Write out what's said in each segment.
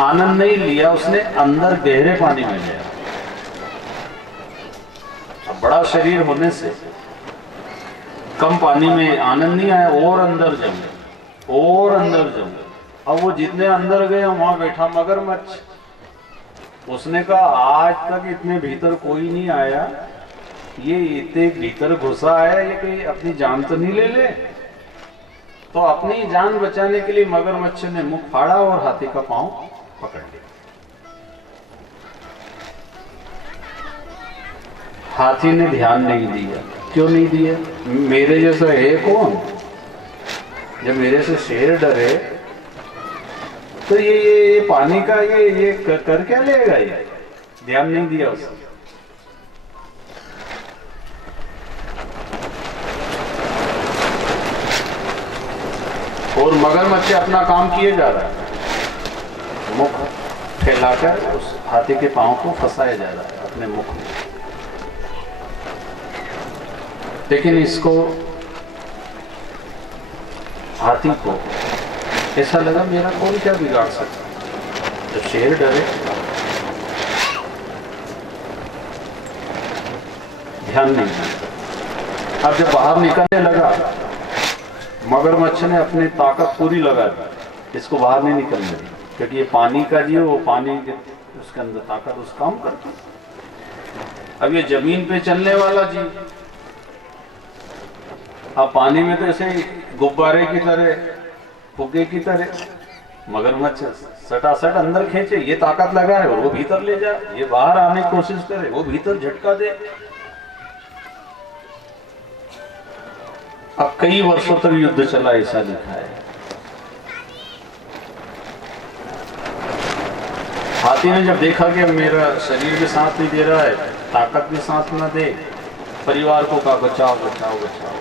आनंद नहीं लिया उसने, अंदर गहरे पानी में गया। अब बड़ा शरीर होने से कम पानी में आनंद नहीं आया, और अंदर जम गए, और अंदर जम गए। अब वो जितने अंदर गए वहां बैठा मगरमच्छ। उसने कहा आज तक इतने भीतर कोई नहीं आया, ये इतने भीतर घुसा है, ये कहीं अपनी जान तो नहीं ले ले। तो अपनी जान बचाने के लिए मगरमच्छ ने मुख फाड़ा और हाथी का पांव पकड़ लिया। हाथी ने ध्यान नहीं दिया। क्यों नहीं दिया? मेरे जैसा है कौन? जब मेरे से शेर डरे तो ये पानी का ये कर क्या लेगा? ये ध्यान नहीं दिया उसने। और मगरमच्छ अपना काम किए जा रहा है, मुख फैलाकर उस हाथी के पांव को फंसाया जा रहा है अपने मुख में। लेकिन इसको, हाथी को ऐसा लगा मेरा कौन क्या बिगाड़ सकता। जब शेर डरे, ध्यान नहीं दिया। अब जब बाहर निकलने लगा, मगरमच्छ ने अपनी ताकत पूरी लगा दी, इसको बाहर नहीं निकलने दी, क्योंकि ये पानी का जीव, वो पानी उसके अंदर ताकत उस काम करती। अब ये जमीन पे चलने वाला जीव, अब पानी में तो ऐसे गुब्बारे की तरह, फुगे की तरह, मगरमच्छ सटासट अंदर खींचे, ये ताकत लगा है, वो भीतर ले जाए, ये बाहर आने की कोशिश करे, वो भीतर झटका दे। अब कई वर्षों तक युद्ध चला, ऐसा लिखा है। हाथी ने जब देखा कि मेरा शरीर भी साथ नहीं दे रहा है, ताकत भी साथ ना दे, परिवार को कहा बचाओ बचाओ बचाओ।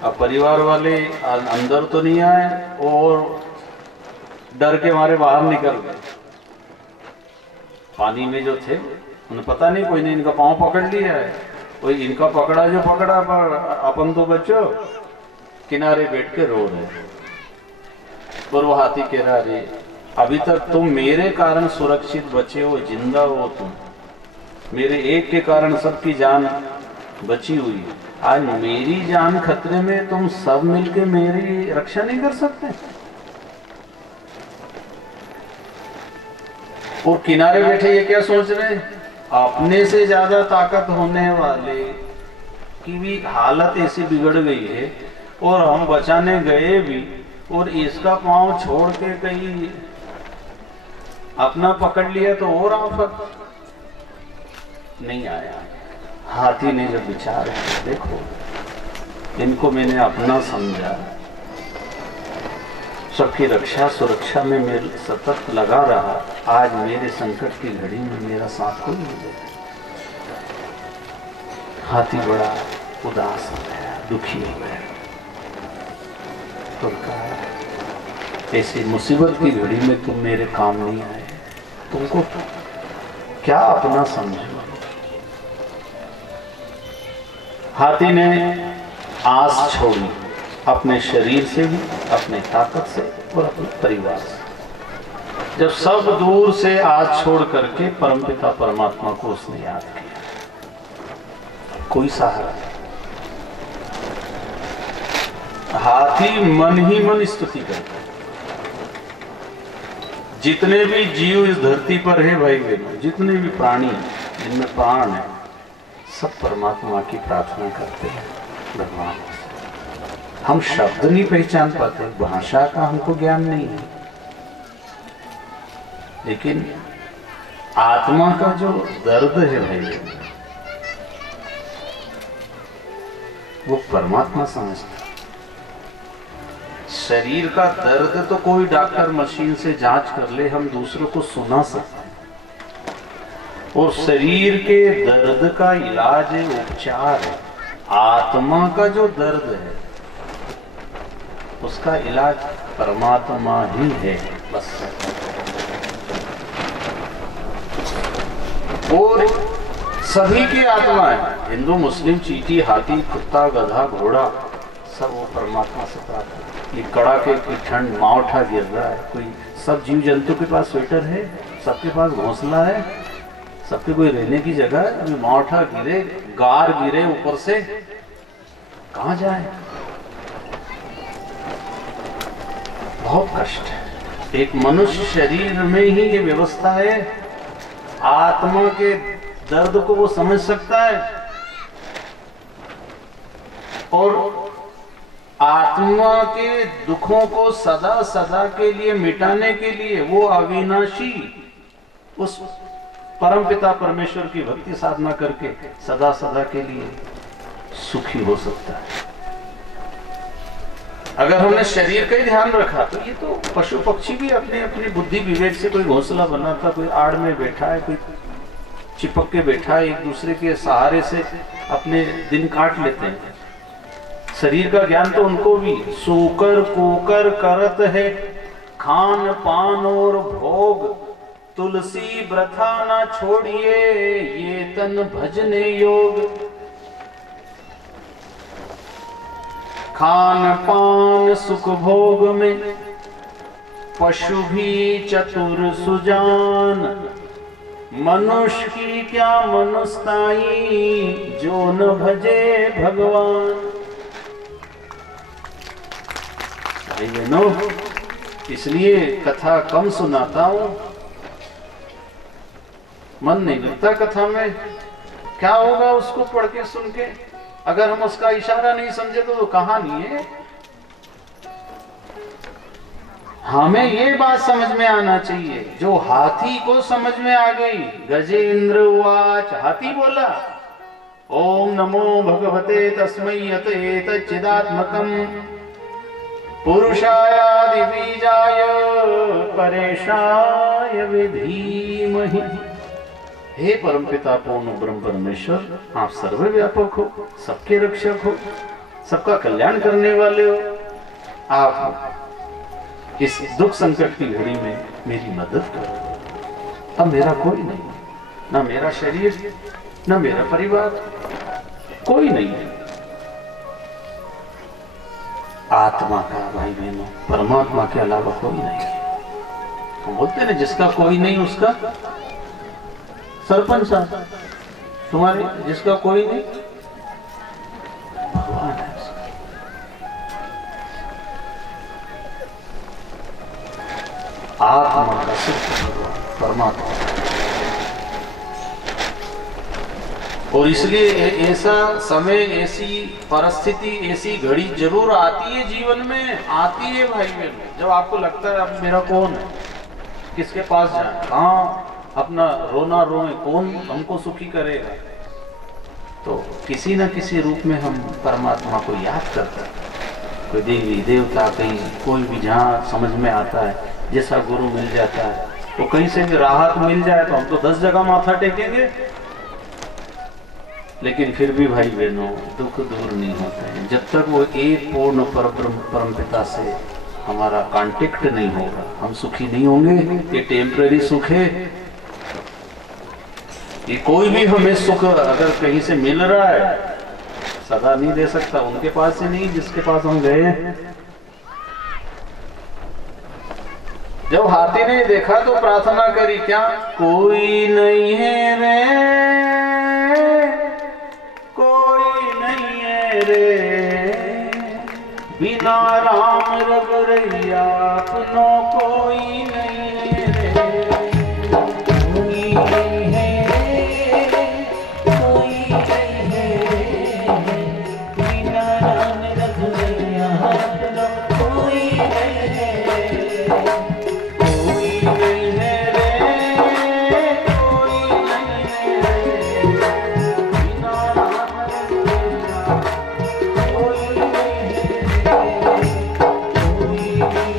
अब परिवार वाले अंदर तो नहीं आए और डर के मारे बाहर निकल गए। पानी में जो थे उन्हें पता नहीं, कोई ने इनका पांव पकड़ लिया है, कोई इनका पकड़ा जो पकड़ा, पर अपन तो बच्चों किनारे बैठ के रो रहे। और वो हाथी कह रहा, रे अभी तक तुम मेरे कारण सुरक्षित बचे हो, जिंदा हो तुम, मेरे एक के कारण सबकी जान बची हुई, आज मेरी जान खतरे में, तुम सब मिलके मेरी रक्षा नहीं कर सकते। और किनारे बैठे ये क्या सोच रहे हैं, अपने से ज्यादा ताकत होने वाले की भी हालत ऐसी बिगड़ गई है और हम बचाने गए भी, और इसका पांव छोड़ के कहीं अपना पकड़ लिया तो और आफत नहीं आया। हाथी ने जब विचार, देखो इनको मैंने अपना समझा, सबकी रक्षा सुरक्षा में मेरे सतत लगा रहा, आज मेरे संकट की घड़ी में मेरा साथ कोई नहीं दे। हाथी बड़ा उदास हो गया, दुखी हो गया। तो कहा ऐसी मुसीबत की घड़ी में तुम मेरे काम नहीं आए, तुमको क्या अपना समझो। हाथी ने आस छोड़ी, अपने शरीर से भी, अपने ताकत से और अपने परिवार से। जब सब दूर से आस छोड़ करके परमपिता परमात्मा को उसने याद किया, कोई सहारा नहीं। हाथी मन ही मन स्तुति करता है। जितने भी जीव इस धरती पर है भाई बहनों, जितने भी प्राणी जिनमें प्राण है, सब परमात्मा की प्रार्थना करते हैं भगवान। हम शब्द नहीं पहचान पाते, भाषा का हमको ज्ञान नहीं है, लेकिन आत्मा का जो दर्द है भाई, वो परमात्मा समझता है। शरीर का दर्द तो कोई डॉक्टर मशीन से जांच कर ले, हम दूसरों को सुना सकते हैं, और शरीर के दर्द का इलाज है, उपचार है। आत्मा का जो दर्द है उसका इलाज परमात्मा ही है बस। और सभी की आत्मा है, हिंदू मुस्लिम चींटी हाथी कुत्ता गधा घोड़ा, सब वो परमात्मा से प्राप्त है। ये कड़ाके की ठंड मावठा गिर रहा है, कोई सब जीव जंतु के पास स्वेटर है, सबके पास घोंसला है, सबके कोई रहने की जगह है। अभी मावठा गिरे, गार गिरे ऊपर से, कहाँ जाए? बहुत कष्ट है। एक मनुष्य शरीर में ही ये व्यवस्था है। आत्मा के दर्द को वो समझ सकता है और आत्मा के दुखों को सदा सदा के लिए मिटाने के लिए वो अविनाशी उस परमपिता परमेश्वर की भक्ति साधना करके सदा सदा के लिए सुखी हो सकता है। अगर हमने शरीर का ही ध्यान रखा तो ये तो पशु पक्षी भी अपने अपनी बुद्धि विवेक से कोई घोंसला बनाता, कोई आड़ में बैठा है, कोई चिपक के बैठा है, एक दूसरे के सहारे से अपने दिन काट लेते हैं। शरीर का ज्ञान तो उनको भी सोकर कोकर करत है, खान पान और भोग, तुलसी व्रथा ना छोड़िए, ये तन भजने योग। खान पान सुख भोग में पशु भी चतुर सुजान, मनुष्य की क्या मनुष्यताई, जो न भजे भगवान। भाई बहनों, इसलिए कथा कम सुनाता हूं, मन नहीं लगता कथा में। क्या होगा उसको पढ़ के सुन के? अगर हम उसका इशारा नहीं समझे तो कहानी है। हमें ये बात समझ में आना चाहिए जो हाथी को समझ में आ गई। गजेंद्र उवाच, हाथी बोला, ओम नमो भगवते तस्मै यते चिदात्मकम पुरुषाय बीजाय परेशाय विधीमहि। हे परमपिता पूर्ण ब्रह्म परमेश्वर, आप सर्वव्यापक हो, सबके रक्षक हो, सबका कल्याण करने वाले हो। आप इस दुख संकट की घड़ी में मेरी मदद करो। अब मेरा कोई नहीं, ना मेरा शरीर, ना मेरा परिवार, कोई नहीं है। आत्मा का भाई बहनों, परमात्मा के अलावा कोई नहीं है। हम बोलते ना जिसका कोई नहीं उसका सरपंच साहब, तुम्हारे जिसका कोई नहीं भगवान है। आत्मा का सिर्फ भगवान परमात्मा। और इसलिए ऐसा समय, ऐसी परिस्थिति, ऐसी घड़ी जरूर आती है जीवन में, आती है भाई बहन, जब आपको लगता है अब मेरा कौन है, किसके पास जाए, कहाँ अपना रोना रोए, कौन हमको सुखी करेगा। तो किसी न किसी रूप में हम परमात्मा को याद करते हैं। कोई देवी देवता, कहीं कोई भी जहाँ समझ में आता है, जैसा गुरु मिल जाता है, तो कहीं से भी राहत मिल जाए तो हम तो 10 जगह माथा टेकेंगे। लेकिन फिर भी भाई बहनों, दुख दूर नहीं होते हैं जब तक वो एक पूर्ण परमपिता से हमारा कांटेक्ट नहीं होगा, हम सुखी नहीं होंगे। ये टेम्पररी सुख है। ये कोई भी हमें सुख अगर कहीं से मिल रहा है सदा नहीं दे सकता, उनके पास से नहीं जिसके पास हम गए हैं। जब हाथी ने देखा तो प्रार्थना करी, क्या कोई नहीं है रे, कोई नहीं है रे, बिना राम रघुरैया अपनो कोई नहीं है रे, कोई नहीं है रे, कोई नहीं है रे, बिना राम रघुरैया अपनो कोई नहीं है रे, कोई नहीं है रे, कोई नहीं है रे, बिना राम रघुरैया कोई नहीं है रे, कोई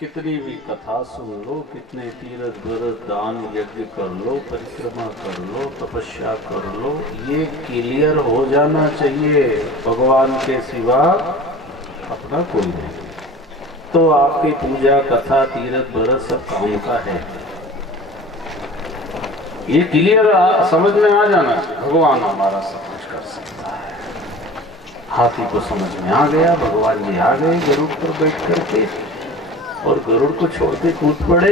कितनी भी कथा सुन लो, कितने तीर्थ व्रत दान यज्ञ कर लो, परिक्रमा कर लो, तपस्या कर लो, ये क्लियर हो जाना चाहिए भगवान के सिवा अपना कोई नहीं। तो आपकी पूजा कथा तीर्थ व्रत सब काम का है, ये क्लियर समझ में आ जाना चाहिए। भगवान हमारा सब कुछ कर सकता है। हाथी को समझ में आ गया, भगवान जी आ गए गरुड़ पर बैठ करके, और गरुड़ को छोड़ के कूद पड़े।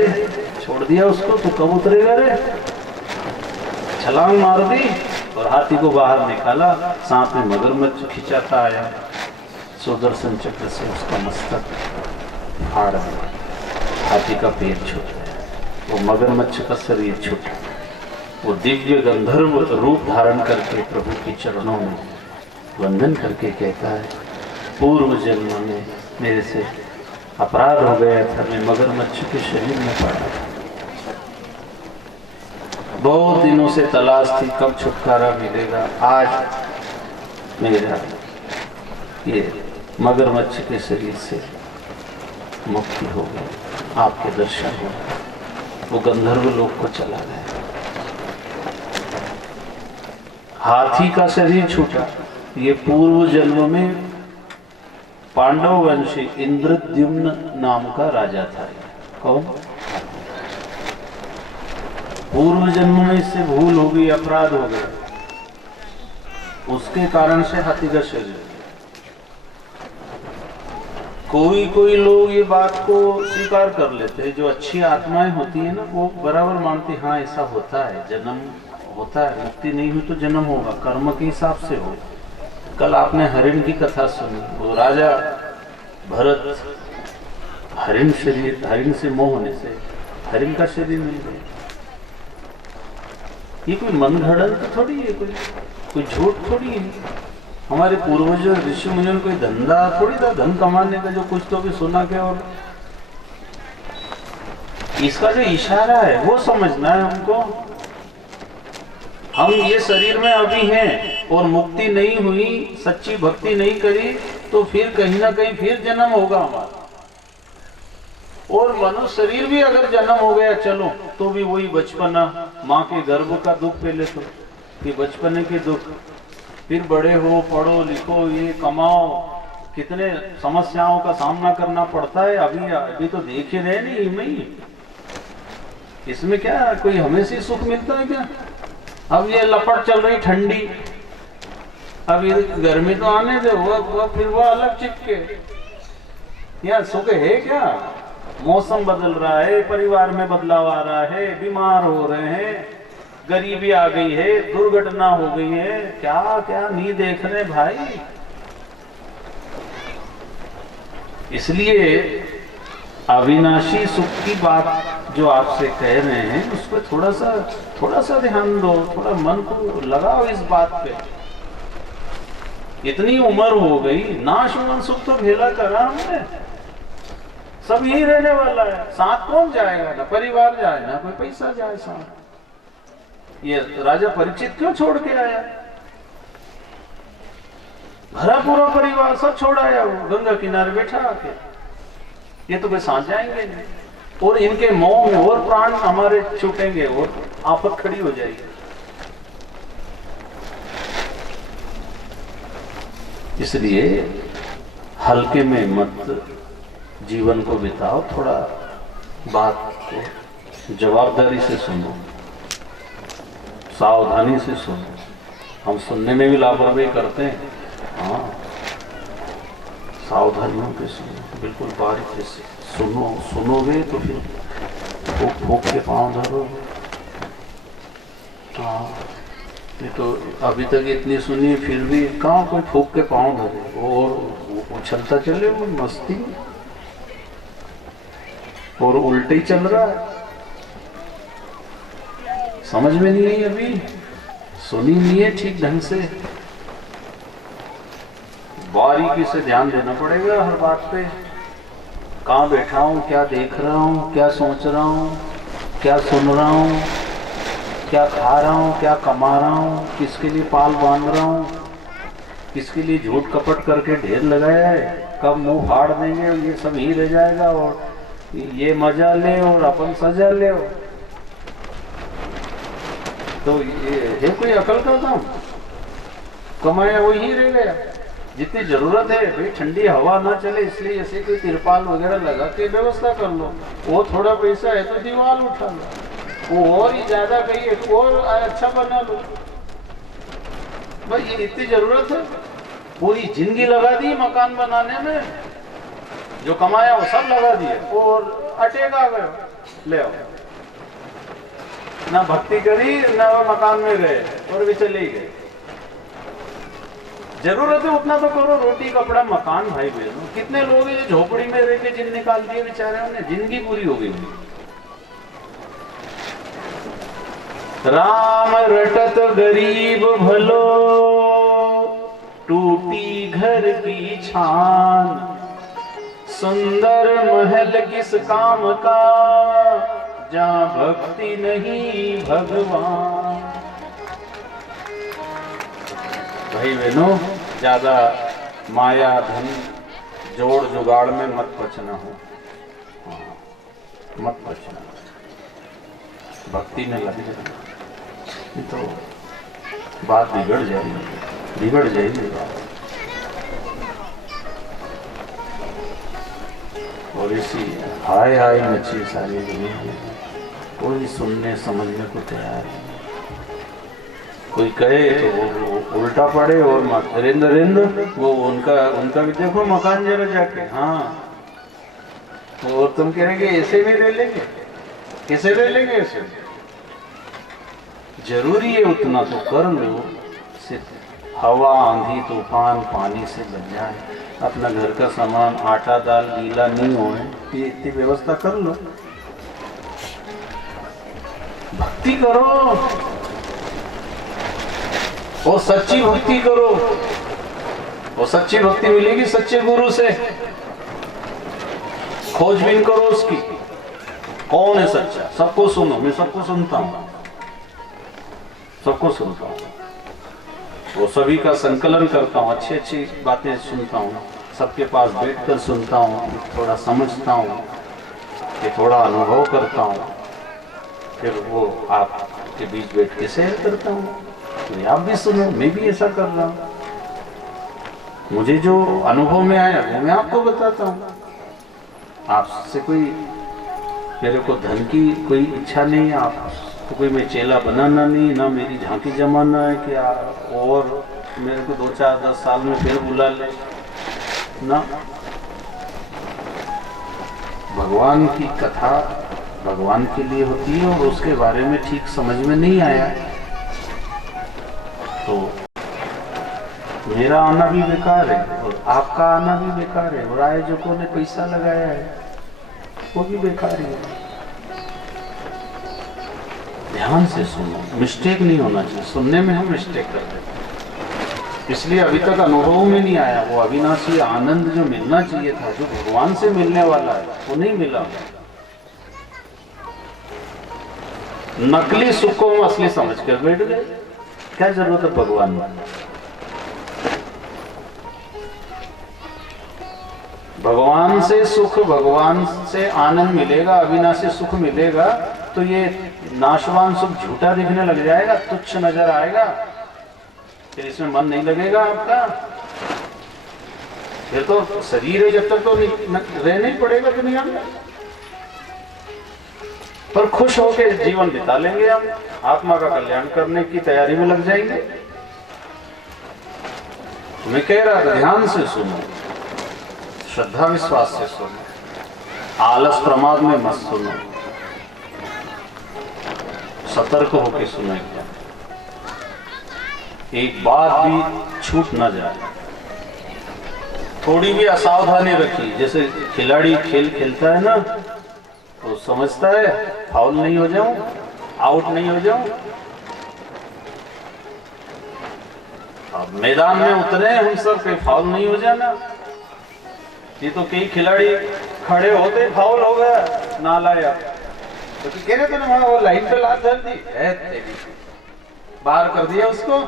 छोड़ दिया उसको तो कब उतरेगा रे, छलांग मार दी और हाथी को बाहर निकाला। साथ में मगरमच्छ खिंचाता आया, सुदर्शन चक्र से उसका मस्तक फाड़ दिया, हाथी का पेट छूट गया, वो मगरमच्छ का शरीर छूटा। वो दिव्य गंधर्व रूप धारण करके प्रभु के चरणों में वंदन करके कहता है, पूर्व जन्म में मेरे से अपराध हो गया था, मैं मगरमच्छ के शरीर में पड़ा, बहुत दिनों से तलाश थी कब छुटकारा मिलेगा। आज मेरा ये मगरमच्छ के शरीर से मुक्ति हो गई, आपके दर्शन हो गए। वो गंधर्व लोक को चला गया। हाथी का शरीर छूटा, ये पूर्व जन्म में पांडव वंशी इंद्रद्युम्न नाम का राजा था। कौन? पूर्व जन्म में इससे भूल हो गई, अपराध हो गया, उसके कारण से हाथी का शरीर। कोई लोग ये बात को स्वीकार कर लेते हैं, जो अच्छी आत्माएं होती है ना, वो बराबर मानती, हाँ ऐसा होता है, जन्म होता है, मुक्ति नहीं हुई तो जन्म होगा, कर्म के हिसाब से हो। कल आपने हरिण की कथा सुनी, वो राजा भरत हरिण से मोह होने से हरिण का शरीर मिल गया। ये कोई मन घड़ंत थोड़ी है, कोई झूठ थोड़ी है। हमारे पूर्वजों ऋषि मुनियों कोई धंधा थोड़ी था धन कमाने का, जो कुछ तो भी सुना के, और इसका जो इशारा है वो समझना है हमको। हम ये शरीर में अभी हैं और मुक्ति नहीं हुई, सच्ची भक्ति नहीं करी, तो फिर कहीं ना कहीं फिर जन्म होगा हमारा। और मनुष्य शरीर भी अगर जन्म हो गया चलो, तो भी वही बचपना, माँ के गर्भ का दुख पहले तो, कि बचपने के दुख, फिर बड़े हो, पढ़ो लिखो, ये कमाओ, कितने समस्याओं का सामना करना पड़ता है। अभी तो देख ही रहे नहीं में, इसमें क्या कोई हमेशा सुख मिलता है क्या? अब ये लपट चल रही ठंडी, अब ये गर्मी तो आने दे, वो फिर वो अलग चिपके। या सुख है क्या? मौसम बदल रहा है, परिवार में बदलाव आ रहा है, बीमार हो रहे हैं, गरीबी आ गई है, दुर्घटना हो गई है, क्या क्या नहीं देख रहे भाई। इसलिए अविनाशी सुख की बात जो आपसे कह रहे हैं, उस पर थोड़ा सा ध्यान दो, थोड़ा मन को लगाओ इस बात पे। इतनी उम्र हो गई, नाशवान सुख तो भेला करा हमने, सब यही रहने वाला है। साथ कौन जाएगा? ना परिवार जाए, ना कोई पैसा जाए साथ। ये राजा परीक्षित क्यों छोड़ के आया? भरा पूरा परिवार सब छोड़ आया, वो गंगा किनारे बैठा आके। ये तो कोई साथ जाएंगे नहीं, और इनके मोह में और प्राण हमारे छूटेंगे और आफत खड़ी हो जाएगी। इसलिए हल्के में मत जीवन को बिताओ, थोड़ा बात को जवाबदारी से सुनो, सावधानी से सुनो। हम सुनने में भी लापरवाही करते हैं, हाँ, सावधानियों के सुनो, बिल्कुल बारीकी से सुनो। सुनोगे तो फिर फूक फूक के पाँव धरोगे। हाँ, ये तो अभी तक इतनी सुनी फिर भी कहाँ कोई फूक के पाँव धरे और उछलता चले वो मस्ती, और उल्टे ही चल रहा है। समझ में नहीं आई, अभी सुनी नहीं है ठीक ढंग से। बारीकी से ध्यान देना पड़ेगा हर बात पे। कहाँ बैठा हूँ, क्या देख रहा हूँ, क्या सोच रहा हूँ, क्या सुन रहा हूँ, क्या खा रहा हूँ, क्या कमा रहा हूँ, किसके लिए पाल बांध रहा हूँ, किसके लिए झूठ कपट करके ढेर लगाया है, कब मुंह फाड़ देंगे, ये सब ही रह जाएगा, और ये मजा ले और अपन सजा ले। तो ये है कोई अकल का काम? कमाया वही रह गया। जितनी जरूरत है भाई, ठंडी हवा ना चले इसलिए ऐसे कोई तिरपाल वगैरह लगा के व्यवस्था कर लो। वो थोड़ा पैसा है तो दीवार उठा लो, वो और ही ज्यादा कहीं और अच्छा बना लो। भाई ये इतनी जरूरत है? पूरी जिंदगी लगा दी मकान बनाने में, जो कमाया वो सब लगा दिए और अटेगा गए, ले आओ। ना भक्ति करी, ना वो मकान में गए और भी चले गए। जरूरत है उतना तो करो, रोटी कपड़ा मकान। भाई बहनों, कितने लोग हैं झोपड़ी में रह के जिन निकाल दिए बेचारे, उन्हें जिंदगी पूरी हो गई। राम रटत गरीब भलो, टूटी घर की छान, सुंदर महल किस काम का, जहाँ भक्ति नहीं भगवान। भाई बहनों, ज्यादा माया धन जोड़ जुगाड़ में मत बचना हो, मत बचना, भक्ति में लग जाना, तो बात बिगड़ जाएगी बात। और इसी हाय हाय मची सारी दुनिया, कोई सुनने समझने को तैयार नहीं। कोई कहे तो वो उल्टा पड़े, और रेंद्र वो उनका भी देखो मकान जरा जाके। हाँ, और तुम कहेंगे ऐसे भी रह लेंगे, कैसे रह लेंगे ऐसे? जरूरी है उतना तो कर लो, सिर्फ हवा आंधी तूफान पानी से बच जाए, अपना घर का सामान आटा दाल गीला नहीं होए, ये इतनी व्यवस्था कर लो। भक्ति करो और सच्ची भक्ति करो, और सच्ची भक्ति मिलेगी सच्चे गुरु से। खोजबीन करो उसकी, कौन है सच्चा। सबको सुनो, मैं सबको सुनता हूँ, सबको सुनता हूँ, वो सभी का संकलन करता हूँ, अच्छी अच्छी बातें सुनता हूँ, सबके पास बैठकर सुनता हूँ, थोड़ा समझता हूँ, कि थोड़ा अनुभव करता हूँ, फिर वो आपके बीच बैठ के शेयर करता हूँ। तो आप भी सुनो, मैं भी ऐसा कर रहा हूँ, मुझे जो अनुभव में आया वो मैं आपको बताता हूँ। आपसे कोई, मेरे को धन की कोई इच्छा नहीं, आप तो कोई मैं चेला बनाना नहीं, ना मेरी झांकी जमाना है कि और मेरे को 2-4-10 साल में फिर बुला ले ना। भगवान की कथा भगवान के लिए होती है, और उसके बारे में ठीक समझ में नहीं आया तो मेरा आना भी बेकार है, और आपका आना भी बेकार है, और आयोजकों ने पैसा लगाया है वो भी बेकार है। ध्यान से सुनो, मिस्टेक नहीं होना चाहिए। सुनने में हम मिस्टेक करते हैं, इसलिए अभी तक अनुभव में नहीं आया वो अविनाशी आनंद जो मिलना चाहिए था, जो भगवान से मिलने वाला है, वो नहीं मिला। नकली सुख को हम असली समझ कर बैठ गए। क्या जरूरत है भगवान में? भगवान से सुख, भगवान से आनंद मिलेगा, अविनाशी सुख मिलेगा, तो ये नाशवान सुख झूठा दिखने लग जाएगा, तुच्छ नजर आएगा, फिर इसमें मन नहीं लगेगा आपका। फिर तो शरीर है जब तक तो रहना ही पड़ेगा दुनिया में, पर खुश होकर जीवन बिता लेंगे हम, आत्मा का कल्याण करने की तैयारी में लग जाएंगे। मैं कह रहा था ध्यान से सुनो, श्रद्धा विश्वास से सुनो, आलस प्रमाद में मत सुनो, सतर्क होकर सुनो। एक बात भी छूट ना जाए, थोड़ी भी असावधानी रखी। जैसे खिलाड़ी खेल खेलता है ना, तो समझता है फाउल नहीं हो जाऊं, आउट नहीं हो जाऊं। अब मैदान में उतरे हम सब, कोई फाउल नहीं हो जाना। ये तो कई खिलाड़ी खड़े होते फाउल हो गया, नालायक, तो कह रहे थे ना वो लाइन पे लात धर दी, बाहर कर दिया उसको।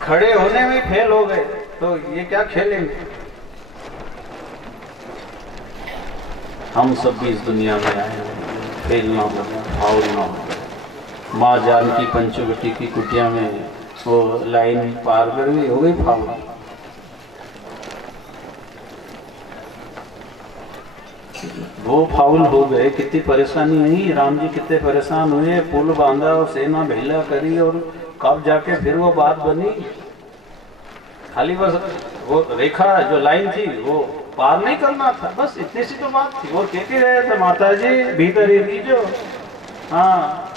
खड़े होने में फेल हो गए, तो ये क्या खेलेंगे? हम सब भी इस दुनिया में आए, फेल ना हो, फाउल ना हो। माँ जानकी पंचवटी की कुटिया में वो लाइन पार कर गई, हो गई फाउल। वो फाउल हो गए, कितनी परेशानी हुई, राम जी कितने परेशान हुए, पुल बांधा और सेना भेला करी, और कब जाके फिर वो बात बनी। खाली बस वो रेखा जो लाइन थी वो पार नहीं करना था, बस इतनी सी तो बात थी। और कहते रहे थे माता जी भीतर ही दीजो, हाँ,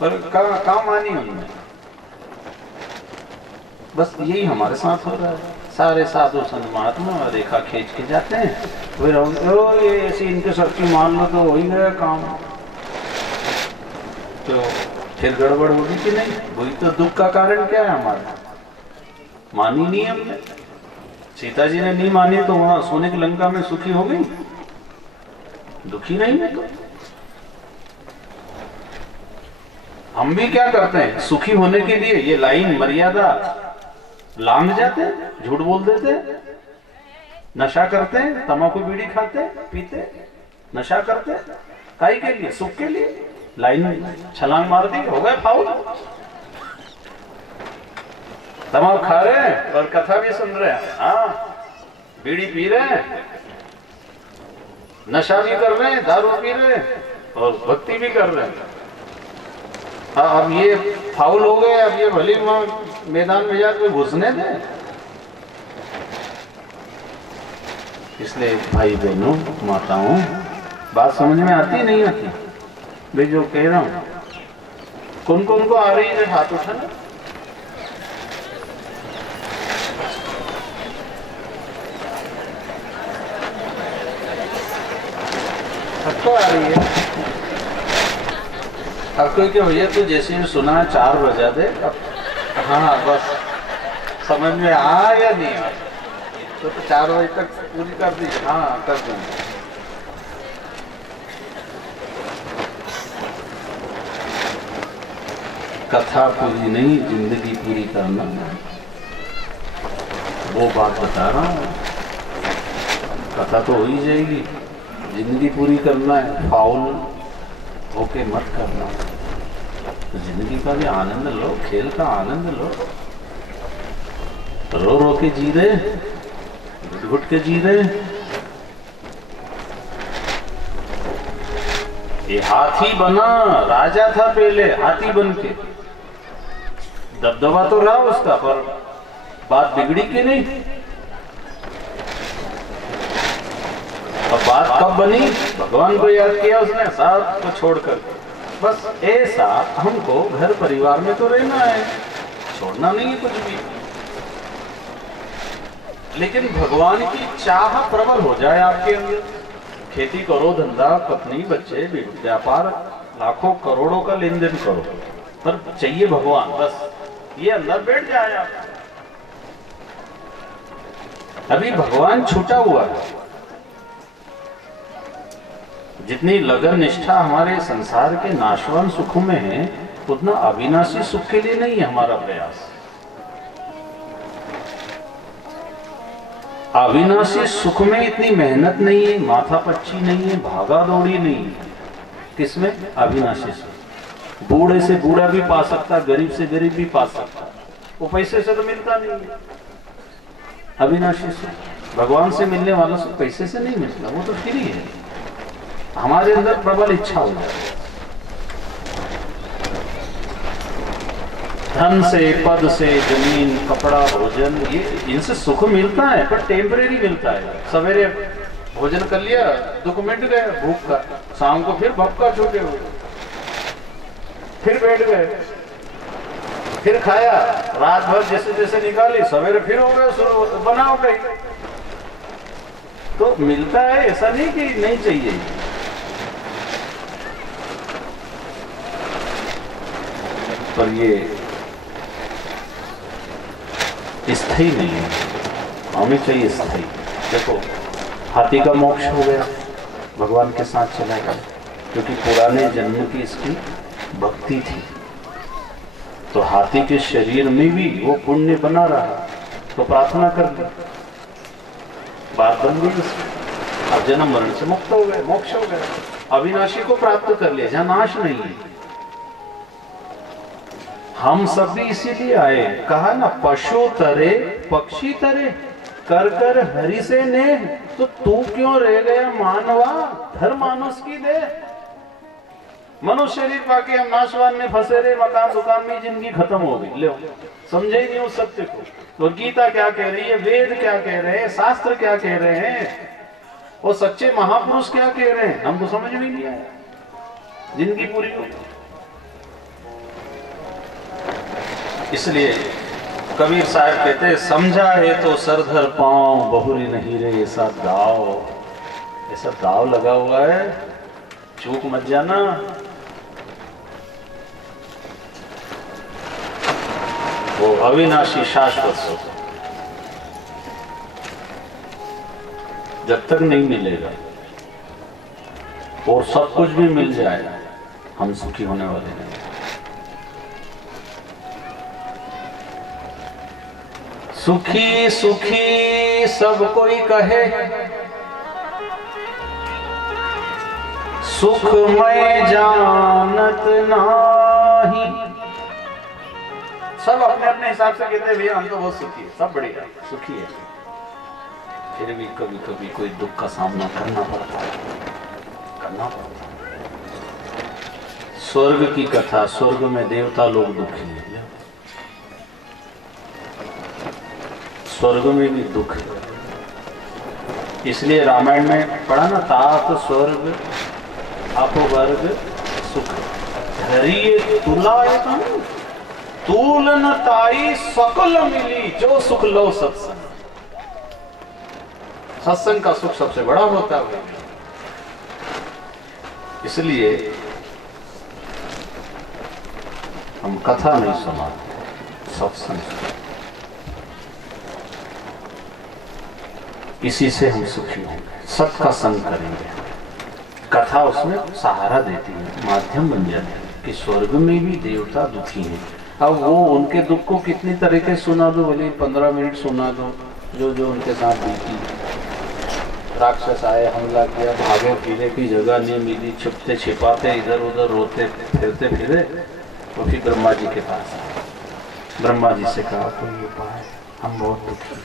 पर काम मानी उन्होंने। बस यही हमारे साथ हो रहा है। सारे साधु संत महात्मा रेखा खींच के जाते हैं, फिर ये ऐसी इनके शक्ति मान लो तो हो ही गया काम, तो फिर गड़बड़ होगी कि नहीं? वही तो दुख का कारण क्या है हमारा, मानी नहीं हमने। सीता जी ने नहीं मानी तो वहां सोने की लंका में सुखी हो गई, दुखी नहीं है। तो हम भी क्या करते हैं, सुखी होने के लिए ये लाइन मर्यादा लांघ जाते हैं, झूठ बोल देते हैं, नशा करते हैं, तंबाकू बीड़ी खाते पीते, नशा करते, काहे के लिए? सुख के लिए। लाइन छलांग मार दी, हो गए फाउल। तंबाकू खा रहे हैं और कथा भी सुन रहे हैं, हाँ, बीड़ी पी रहे हैं, नशा भी कर रहे हैं, दारू पी रहे हैं और भक्ति भी कर रहे हैं। अब ये फाउल हो गए, अब ये भली मैदान में जाकर घुसने दें। इसलिए भाई बहनों माताओं, बात समझ में आती नहीं आती? भाई जो कह रहा हूं, कौन कौन को आ रही है हाथ उठाना? सबको आ रही है। अब कोई क्या भैया तो जैसे ही सुना 4 बजा दे, अब हाँ बस समझ में आ या नहीं आ, तो 4 बजे तक पूरी कर दी। हाँ कर देंगे। कथा पूरी नहीं, जिंदगी पूरी करना, वो बात बता रहा हूँ। कथा तो हो ही जाएगी, जिंदगी पूरी करना है, फाउल होके मत करना। तो जिंदगी का भी आनंद लो, खेल का आनंद लो। रो रो के जी रहे, घुट घुट के जी रहे। ये हाथी बना, राजा था पहले, हाथी बन के दबदबा तो रहा उसका, पर बात बिगड़ी कि नहीं? और बात कब बनी? भगवान को याद किया उसने, साथ को छोड़कर। बस ऐसा हमको घर परिवार में तो रहना है, छोड़ना नहीं है कुछ भी। लेकिन भगवान की चाह प्रबल हो जाए आपके अंदर। खेती करो, धंधा, पत्नी, बच्चे, व्यापार, लाखों करोड़ों का लेन देन करो, पर चाहिए भगवान, बस ये अंदर बैठ जाए आप। अभी भगवान छूटा हुआ है। जितनी लगन निष्ठा हमारे संसार के नाशवान सुखों में है, उतना अविनाशी सुख के लिए नहीं है हमारा प्रयास। अविनाशी सुख में इतनी मेहनत नहीं है, माथापच्ची नहीं है, भागा दौड़ी नहीं है। किसमें? अविनाशी सुख। बूढ़े से बूढ़ा भी पा सकता, गरीब से गरीब भी पा सकता, वो पैसे से तो मिलता नहीं है। अविनाशी सुख भगवान से मिलने वाला सुख पैसे से नहीं मिलता, वो तो फ्री है। हमारे अंदर प्रबल इच्छा हो जाए, धन से, पद से, जमीन, कपड़ा, भोजन, ये इनसे सुख मिलता है, पर टेम्परेरी मिलता है। सवेरे भोजन कर लिया, दुख मिट गया भूख का, शाम को फिर भपका छूटे हुए, फिर बैठ गए, फिर खाया, रात भर जैसे जैसे निकाली, सवेरे फिर हो गए शुरू, बनाओ गई। तो मिलता है, ऐसा नहीं कि नहीं चाहिए। पर ये स्थायी नहीं है, हमें चाहिए स्थायी। देखो, हाथी का मोक्ष हो गया, भगवान के साथ चला गया, क्योंकि पुराने जन्म की इसकी भक्ति थी। तो हाथी के शरीर में भी वो पुण्य बना रहा, तो प्रार्थना कर दी, बात बन गई उसकी। अब जन्म मरण से मुक्त हो गए, मोक्ष हो गए, अविनाशी को प्राप्त कर लिया, जहां नाश नहीं है। हम सब भी इसीलिए आए, कहा ना, पशु तरे पक्षी तरे, कर कर हरि से ने, तो तू क्यों रह गया मानवा, धर मानुष की दे। मनुष्य शरीर पाके हम नाशवान में फंसे रहे, मकान दुकान में जिंदगी खत्म हो गई। ले समझे नहीं उस सत्य को। तो गीता क्या कह रही है, वेद क्या कह रहे हैं, शास्त्र क्या कह रहे हैं, वो सच्चे महापुरुष क्या कह रहे हैं, हमको समझ में नहीं आया। जिंदगी पूरी हो, इसलिए कबीर साहब कहते हैं, समझा है तो सरधर पांव, बहुरी नहीं रे ऐसा दाव। ऐसा दाव लगा हुआ है, चूक मत जाना। वो अविनाशी शाश्वत सुख जब तक नहीं मिलेगा, और सब कुछ भी मिल जाए, हम सुखी होने वाले नहीं। सुखी सुखी सब कोई कहे, सुख मैं जानत नाही। सब अपने अपने हिसाब से कहते हैं, भैया हम तो बहुत सुखी है, सब बढ़िया सुखी है, फिर भी कभी कभी कोई दुख का सामना करना पड़ता है, करना पड़ता है। स्वर्ग की कथा, स्वर्ग में देवता लोग दुखी है, स्वर्ग में भी दुख है। इसलिए रामायण में पढ़ा ना, तात स्वर्ग अपवर्ग सुख, धरिए तुलायतन तूलन ताई सकल मिली, जो सुख लो सत्संग। सत्संग का सुख सबसे बड़ा होता है। इसलिए हम कथा नहीं सुनाते, सत्संग। इसी से हम सुखी होंगे, सत का संग करेंगे। कथा उसमें सहारा देती है, माध्यम बन जाती है कि स्वर्ग में भी देवता दुखी हैं। अब वो उनके दुख को कितनी तरीके सुना दो, भले 15 मिनट सुना दो, जो जो उनके साथ बीती। राक्षस आए, हमला किया, भागे फिरे की जगह नहीं मिली, छुपते छिपाते इधर उधर रोते फिरते फिरे, तो फिर ब्रह्मा जी के पास आए। ब्रह्मा जी से कहा, कोई उपाय, हम बहुत दुखी।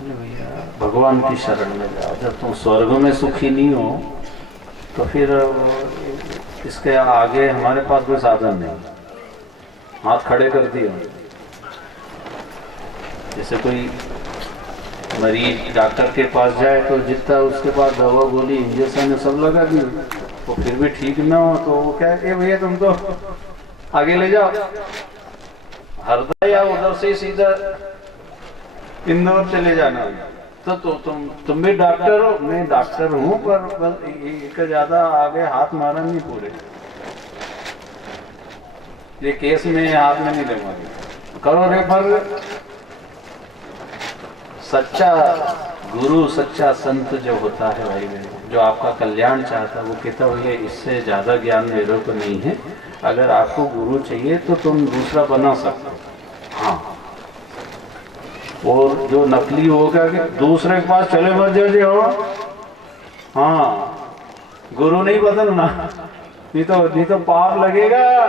भैया भगवान की शरण में जाओ, जब तुम स्वर्ग में सुखी नहीं हो तो फिर इसके आगे हमारे पास कोई साधन नहीं। हाथ खड़े कर दिए, जैसे कोई मरीज डॉक्टर के पास जाए तो जितना उसके पास दवा गोली इंजेक्शन सब लगा दी, तो फिर भी ठीक ना हो तो वो क्या है, भैया तुम तो आगे ले जाओ, हरदा या उधर से सीधा इंदौर चले जाना, तो तुम भी डॉक्टर हो, मैं डॉक्टर हूँ, पर बस एक ज्यादा आगे हाथ मारा नहीं पूरे, ये केस में हाथ में नहीं लगवा करो रेफर। सच्चा गुरु सच्चा संत जो होता है भाई बहन, जो आपका कल्याण चाहता है, वो कहता है भैया इससे ज्यादा ज्ञान मेरे को नहीं है, अगर आपको गुरु चाहिए तो तुम दूसरा बना सकते हो। हाँ, और जो नकली होगा कि दूसरे के पास चले मत जाओ, हाँ गुरु नहीं बदलना, नहीं तो पाप लगेगा,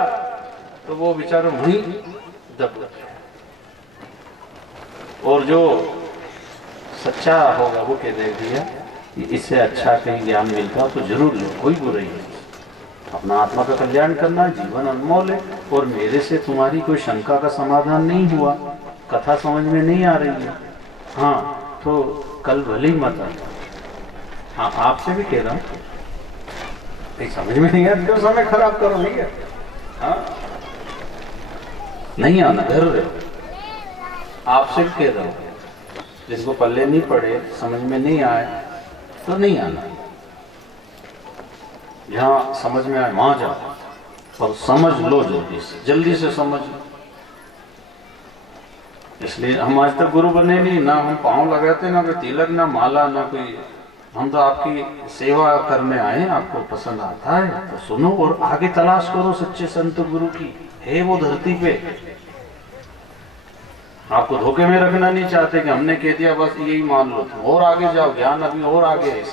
तो वो बेचारा वहीं दब। और जो सच्चा होगा वो कह देगा इससे अच्छा कहीं ज्ञान मिलता तो जरूर लो, कोई बुराई नहीं, अपना आत्मा का कल्याण करना, जीवन अनमोल है। और मेरे से तुम्हारी कोई शंका का समाधान नहीं हुआ, कथा समझ में नहीं आ रही है, हाँ तो कल भले ही मत आना। हाँ आपसे भी कह रहा हूँ, समझ में नहीं आया तो समय खराब करो, नहीं है, हाँ नहीं आना, घर रहे। आपसे भी कह रहा हूँ, जिसको पल्ले नहीं पड़े, समझ में नहीं आए तो नहीं आना, जहाँ समझ में आए वहां जाओ और समझ लो, जल्दी से समझ लो। इसलिए हम आज तक गुरु बने नहीं, ना हम पांव लगाते, ना कोई तिलक, ना माला, ना कोई, हम तो आपकी सेवा करने आए, आपको पसंद आता है तो सुनो और आगे तलाश करो सच्चे संत गुरु की, है वो धरती पे। आपको धोखे में रखना नहीं चाहते कि हमने कह दिया बस यही मान लो, तुम और आगे जाओ, ज्ञान अभी और आगे है।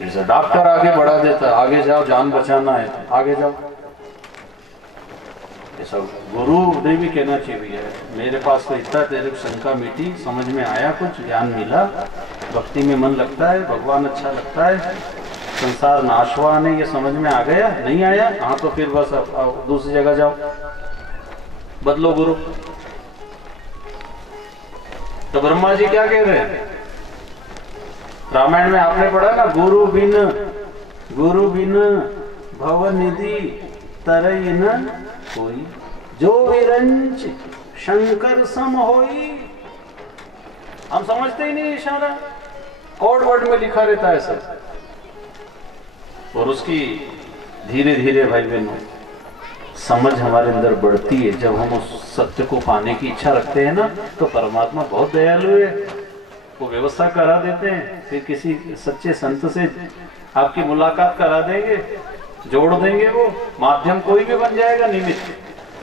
जैसे डॉक्टर आगे बढ़ा देता है, आगे जाओ, जान बचाना है तो आगे जाओ। ऐसा गुरु ने भी कहना चाहिए भैया मेरे पास तो इतना, तेरे शंका मिटी, समझ में आया, कुछ ज्ञान मिला, भक्ति में मन लगता है, भगवान अच्छा लगता है, संसार नाशवान है, ये समझ में आ गया, नहीं आया हाँ तो फिर बस अब दूसरी जगह जाओ, बदलो गुरु। तो ब्रह्मा जी क्या कह रहे हैं, रामायण में आपने पढ़ा ना, गुरु बिन भव निधि तरई न कोई, जो विरंच शंकर सम होई। हम समझते ही नहीं, इशारा कोड वर्ड में लिखा रहता है सब, और उसकी धीरे धीरे भाई बहनों समझ हमारे अंदर बढ़ती है। जब हम उस सत्य को पाने की इच्छा रखते हैं ना, तो परमात्मा बहुत दयालु है, वो व्यवस्था करा देते हैं, फिर किसी सच्चे संत से आपकी मुलाकात करा देंगे, जोड़ देंगे, वो माध्यम कोई भी बन जाएगा, निमित्त,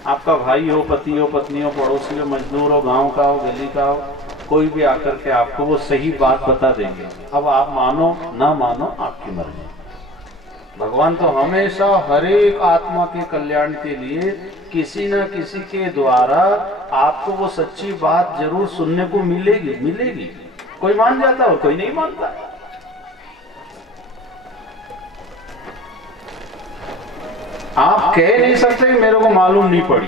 आपका भाई हो, पति हो, पत्नी हो, पड़ोसी हो, मजदूर हो, गांव का हो, गली का हो, कोई भी आकर के आपको वो सही बात बता देंगे। अब आप मानो ना मानो आपकी मर्जी। भगवान तो हमेशा हर एक आत्मा के कल्याण के लिए किसी न किसी के द्वारा आपको वो सच्ची बात जरूर सुनने को मिलेगी। कोई मान जाता हो, कोई नहीं मानता। आप कह नहीं सकते कि मेरे को मालूम नहीं पड़ी।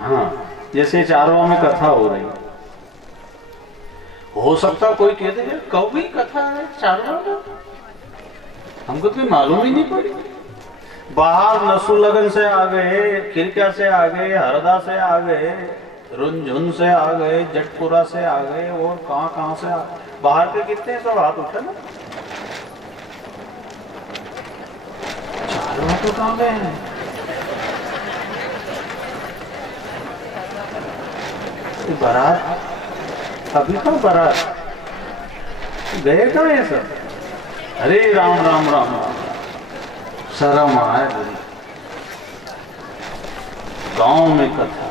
हाँ, जैसे चारों में कथा हो रही, हो सकता कोई कह दे कब भी कथा है चारों में, हमको तो मालूम ही नहीं पड़ी। बाहर नसु लगन से आ गए, खिरका से आ गए, हरदा से आ गए, रुनझुन से आ गए, जटपुरा से आ गए, और कहां से आ गए। बाहर के कितने सब हाथ उठे ना, चारों तो कहां गए हैं। बारात अभी तो बारात गए कहां है सब। अरे राम राम राम राम, शर्म आए बुरी। गांव में कथा,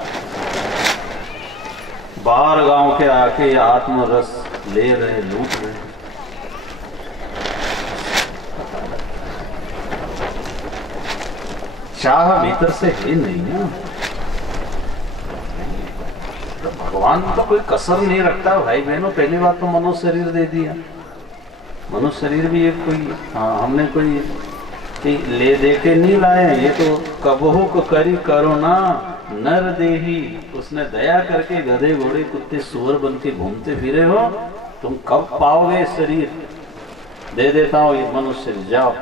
बाहर गांव के आके आत्मरस ले रहे, लूट रहे। चाह भीतर से है नहीं ना, तो भगवान तो कोई कसर नहीं रखता भाई बहनों। पहली बात तो मनुष्य शरीर दे दिया, मनुष्य शरीर भी एक कोई, हाँ हमने कोई ले दे के नहीं लाए, ये तो कबहू को करी करुणा नर देही। उसने दया करके गधे घोड़े कुत्ते सुअर बन के घूमते फिरे हो, तुम कब पाओगे शरीर। दे देता हूँ ये मनुष्य, जाओ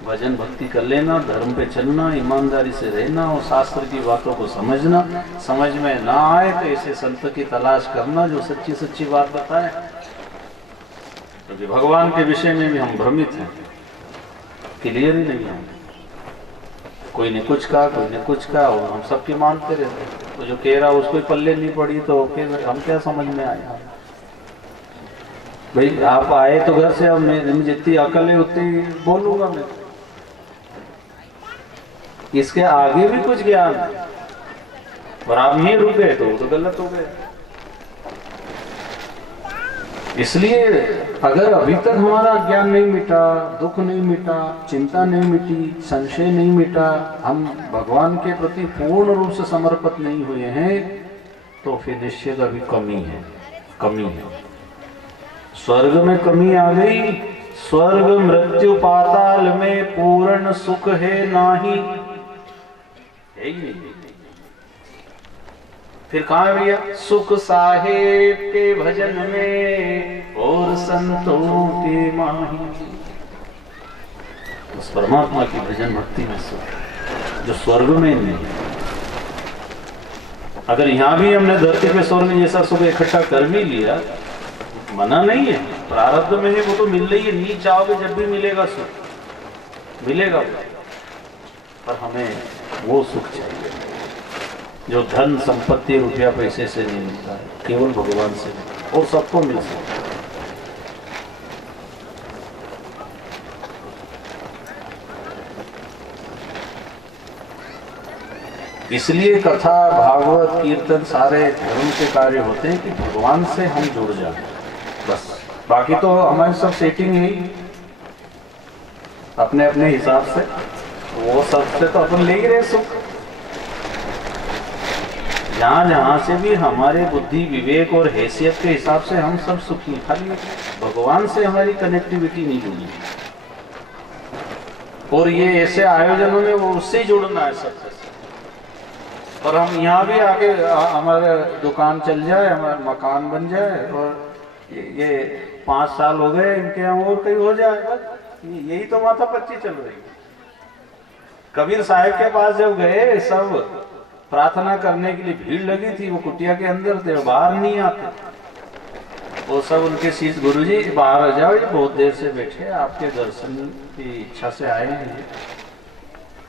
भजन भक्ति कर लेना, धर्म पे चलना, ईमानदारी से रहना और शास्त्र की बातों को समझना। समझ में ना आए तो ऐसे संत की तलाश करना जो सच्ची सच्ची बात बताए। क्योंकि भगवान के विषय में भी हम भ्रमित हैं, क्लियर ही नहीं है। कोई ने कुछ कहा, कोई ने कुछ कहा और हम सबके मानते रहते हैं। तो जो कह रहा उसको पल्ले नहीं पड़ी तो हम क्या समझ में आया। भाई आप आए तो घर से, अब मैं जितनी अकल है उतनी बोलूंगा मैं। इसके आगे भी कुछ ज्ञान है और आप नहीं रुके तो गलत हो गए। इसलिए अगर अभी तक हमारा ज्ञान नहीं मिटा, दुख नहीं मिटा, चिंता नहीं मिटी, संशय नहीं मिटा, हम भगवान के प्रति पूर्ण रूप से समर्पित नहीं हुए हैं, तो फिर निश्चित अभी कमी है, कमी है। स्वर्ग में कमी आ गई। स्वर्ग मृत्यु पाताल में पूर्ण सुख है नाही। फिर कहा भैया, सुख साहेब के भजन में और संतों के माही। उस परमात्मा की भजन भक्ति में सुख जो स्वर्ग में नहीं। अगर यहां भी हमने धरती पे स्वर्ग जैसा सुख इकट्ठा कर भी लिया, मना नहीं है, प्रारब्ध में है, वो तो मिल रही है। नहीं चाहोगे जब भी मिलेगा सुख, मिलेगा। पर हमें वो सुख चाहिए जो धन संपत्ति रुपया पैसे से नहीं मिलता है, केवल भगवान से और सबको मिल सकता है। इसलिए कथा, भागवत, कीर्तन सारे धर्म के कार्य होते हैं कि भगवान से हम जुड़ जाए, बस। बाकी तो हमारी सब सेटिंग है अपने अपने हिसाब से, वो सबसे तो अपन ले ही रहे सुख। जहां जहां से भी हमारे बुद्धि विवेक और हैसियत के हिसाब से हम सब सुखी, खाली भगवान से हमारी कनेक्टिविटी नहीं जुड़ी। और ये ऐसे आयोजनों में वो उससे जुड़ना है सबसे। और हम यहाँ भी आके हमारे दुकान चल जाए, हमारा मकान बन जाए और ये 5 साल हो गए इनके यहाँ और कहीं हो जाए, बस यही तो माथा पच्ची चल रही है। कबीर साहब के पास जब गए, सब प्रार्थना करने के लिए भीड़ लगी थी, वो कुटिया के अंदर थे, बाहर नहीं आते। वो सब उनके शीश, गुरुजी बाहर आ जाओ, ये बहुत देर से बैठे, आपके दर्शन की इच्छा से आए हैं।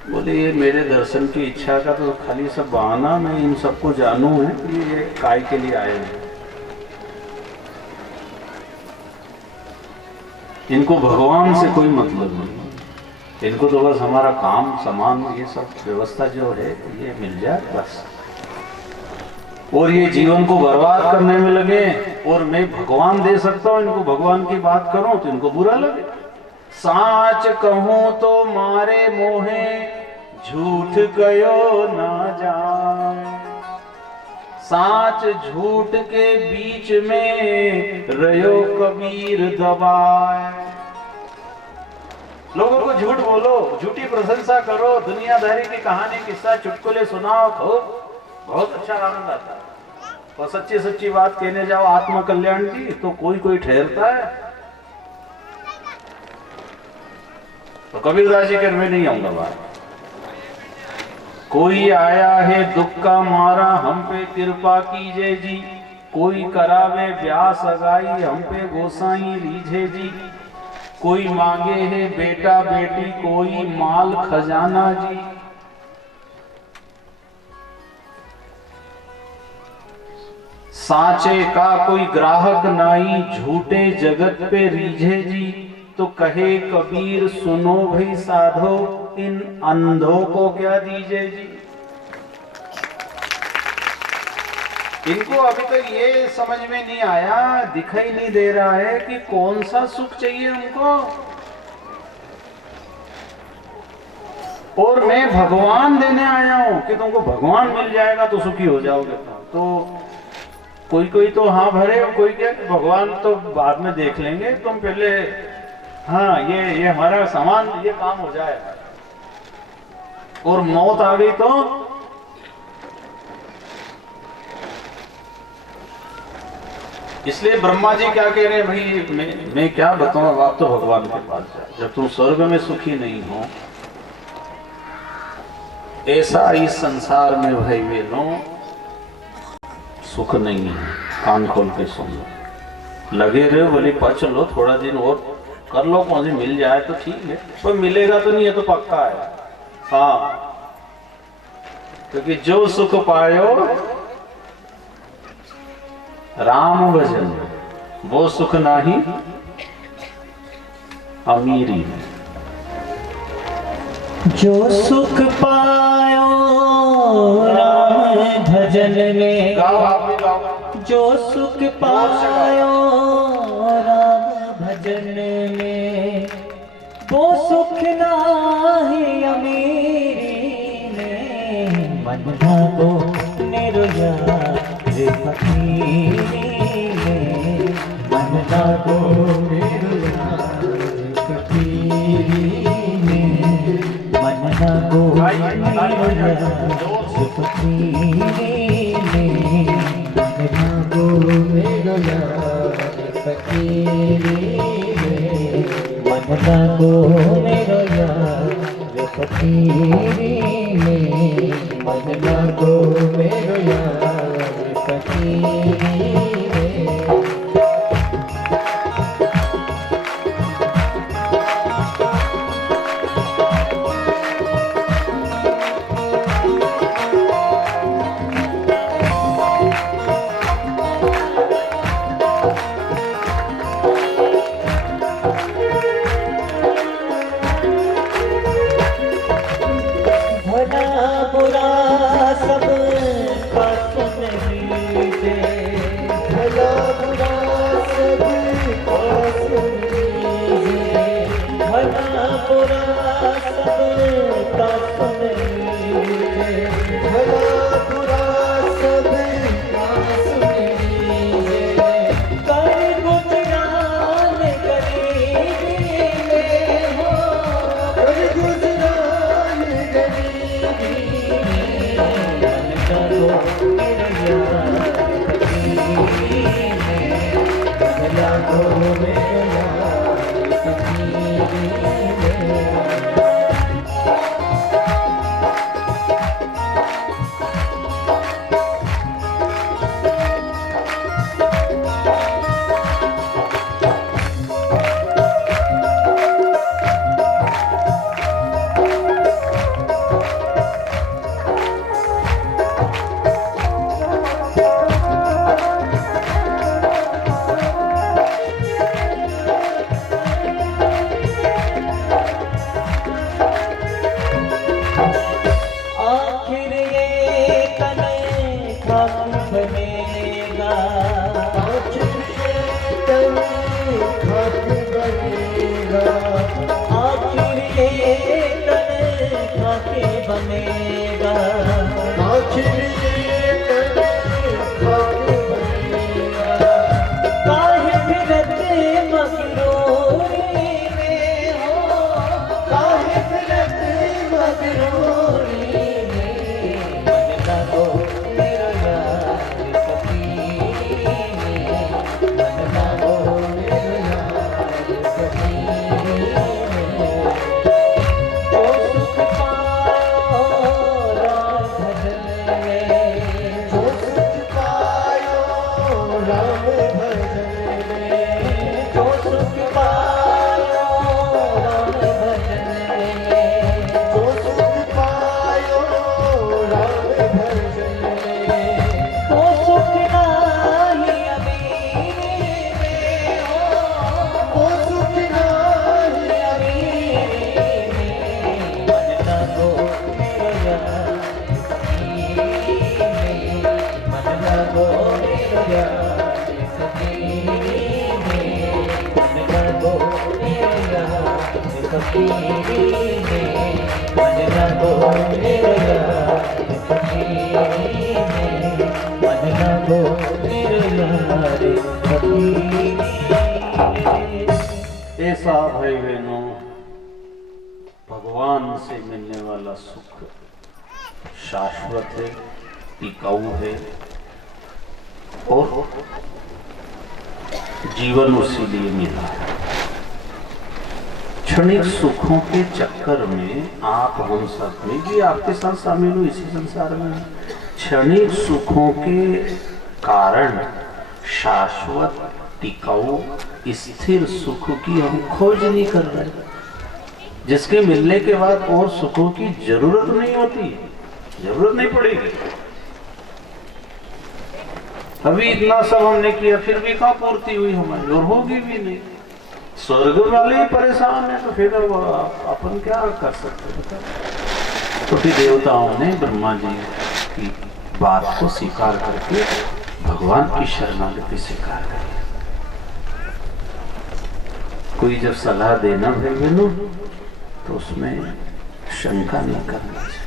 बोले ये मेरे दर्शन की इच्छा का तो खाली सब बहाना, मैं इन सबको जानू है, ये काय के लिए आए हैं। इनको भगवान से कोई मतलब नहीं, इनको तो बस हमारा काम सामान ये सब व्यवस्था जो है ये मिल जाए बस। और ये जीवन को बर्बाद करने में लगे, और मैं भगवान दे सकता हूँ इनको, भगवान की बात करूं तो इनको बुरा लगे। साच कहूं तो मारे मोहे, झूठ गयो ना जाए। साच झूठ के बीच में रयो कबीर दबाए। लोगों को झूठ बोलो, झूठी प्रशंसा करो, दुनियादारी की कहानी, किस्सा, चुटकुले सुनाओ, खूब बहुत अच्छा आनंद आता है। और सच्ची सच्ची बात कहने जाओ आत्म कल्याण की, तो कोई कोई ठहरता है। तो कबीरदास जी कर मैं नहीं आऊंगा बात। कोई आया है दुख का मारा, हम पे कृपा कीजिए जी। कोई करावे ब्यास अगाई, हम पे गोसाई लीजे जी। कोई मांगे है बेटा बेटी, कोई माल खजाना जी। साचे का कोई ग्राहक नाई, झूठे जगत पे रीझे जी। तो कहे कबीर सुनो भाई साधो, इन अंधों को क्या दीजिए जी। इनको अभी तक ये समझ में नहीं आया, दिखाई नहीं दे रहा है कि कौन सा सुख चाहिए उनको। और मैं भगवान देने आया हूं कि तुमको भगवान मिल जाएगा तो सुखी हो जाओगे। तो कोई कोई तो हाँ भरे, कोई क्या भगवान तो बाद में देख लेंगे, तुम पहले हाँ ये हमारा सामान, ये काम हो जाएगा। और मौत आ गई तो इसलिए ब्रह्मा जी क्या कह रहे हैं, भाई मैं क्या बताऊं, आप तो भगवान के पास जाओ। जब तुम स्वर्ग में सुखी नहीं हो, ऐसा इस संसार में भाई वे लो सुख नहीं है। कान खोल के सुन लो, लगे रहे बोले पच लो, थोड़ा दिन और कर लो, कौन सी मिल जाए तो ठीक है, पर मिलेगा तो नहीं है तो पक्का है। हाँ, क्योंकि जो सुख पायो राम भजन, वो सुख नाही अमीरी। जो सुख पायो राम भजन में, जो सुख पायो राम भजन में, वो सुख नाही अमीरी में। मन भागो निर्यार फकीरी में, मन भागो निर्यार फकीरी में, मन भागो निर्यार फकीरी में, मन भागो निर्यार फकीरी में, मन भागो निर्यार फकीरी में, मन भागो निर्यार फकीरी में। भला बुरा सब का सुन लीजिए, भला बुरा सब का सुन लीजिए, भला बुरा सब का सुन लीजिए, भला बुरा सब का सुन लीजिए। कर गुजरान गरीबी में हो, कर गुजरान गरीबी आखिर ये तन खाक बनेगा, आखिर ये तन खाक बनेगा, आखिर ये तन खाक बनेगा, आखिर ये तन खाक बनेगा। काहे फिरते मगरूरी में हो, काहे फिरते मगरूरी में, मन लगो निर्यार फकीरी में, मन लगो निर्यार फकीरी में। जो सुख पायो राम भजन में, जो सुख पायो राम भजन में, जो सुख पायो राम भजन में, जो सुख पायो राम भजन में। वो सुख नाही अमीरी में हो, वो सुख नाही अमीरी में। मन लगो निर्यार फकीरी में, मन लगो निर्यार फकीरी में, मन लगो निर्यार फकीरी में, मन लगो निर्यार फकीरी में, मन लगो निर्यार फकीरी में। ऐसा भाई बहनों भगवान से मिलने वाला सुख शाश्वत है, टिकाऊ है और जीवन उसी लिए मिला है। क्षणिक सुखों के चक्कर में आप हम सब में भी आपके साथ शामिल हो इसी संसार में, क्षणिक सुखों के कारण शाश्वत टिकाऊ स्थिर सुख की हम खोज नहीं कर रहे, जिसके मिलने के बाद और सुखों की जरूरत नहीं होती, जरूरत नहीं पड़ेगी। अभी इतना सब हमने किया फिर भी कहाँ पूर्ति हुई हमारी, और होगी भी नहीं। स्वर्ग वाले ही परेशान है तो फिर अपन क्या कर सकते हैं। तो फिर देवताओं ने ब्रह्मा जी की बात को स्वीकार करके भगवान की शरणागति स्वीकार कर। कोई जब सलाह देना भाई बहनों तो उसमें शंका नहीं करना चाहिए,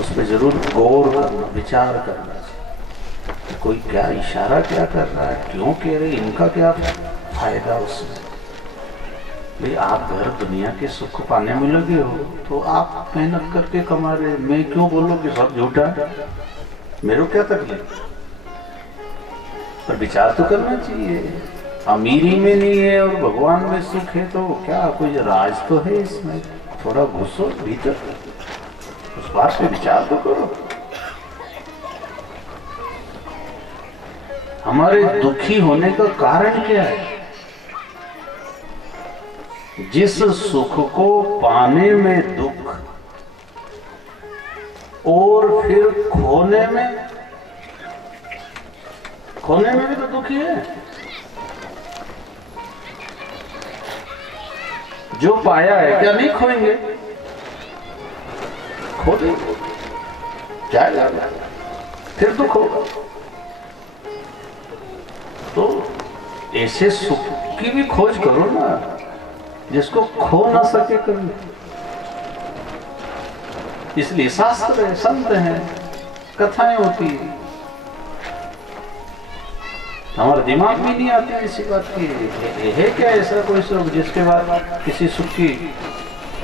उस पर जरूर गौर करना, विचार करना चाहिए। कोई क्या इशारा क्या कर रहा है, क्यों कह रहे, इनका क्या फायदा उसमें। भाई आप घर दुनिया के सुख पाने में लगे हो तो आप मेहनत करके कमा रहे, मैं क्यों बोलूं कि सब झूठा है, मेरे को क्या तकलीफ। पर विचार तो करना चाहिए। अमीरी में नहीं है और भगवान में सुख है तो क्या कोई राज तो है इसमें, थोड़ा घुसो भीतर, उस बात पे विचार तो करो। हमारे दुखी होने का कारण क्या है? जिस सुख को पाने में दुख और फिर खोने में भी तो दुखी है। जो पाया है क्या नहीं खोएंगे, खो देंगे, क्या लगा फिर दुख होगा। तो ऐसे सुख की भी खोज करो ना जिसको खो ना सके कभी। इसलिए शास्त्र है, संत हैं, कथाएं होती है। हमारे दिमाग में नहीं आती इसी बात की है क्या ऐसा कोई सुख जिसके बाद किसी सुख की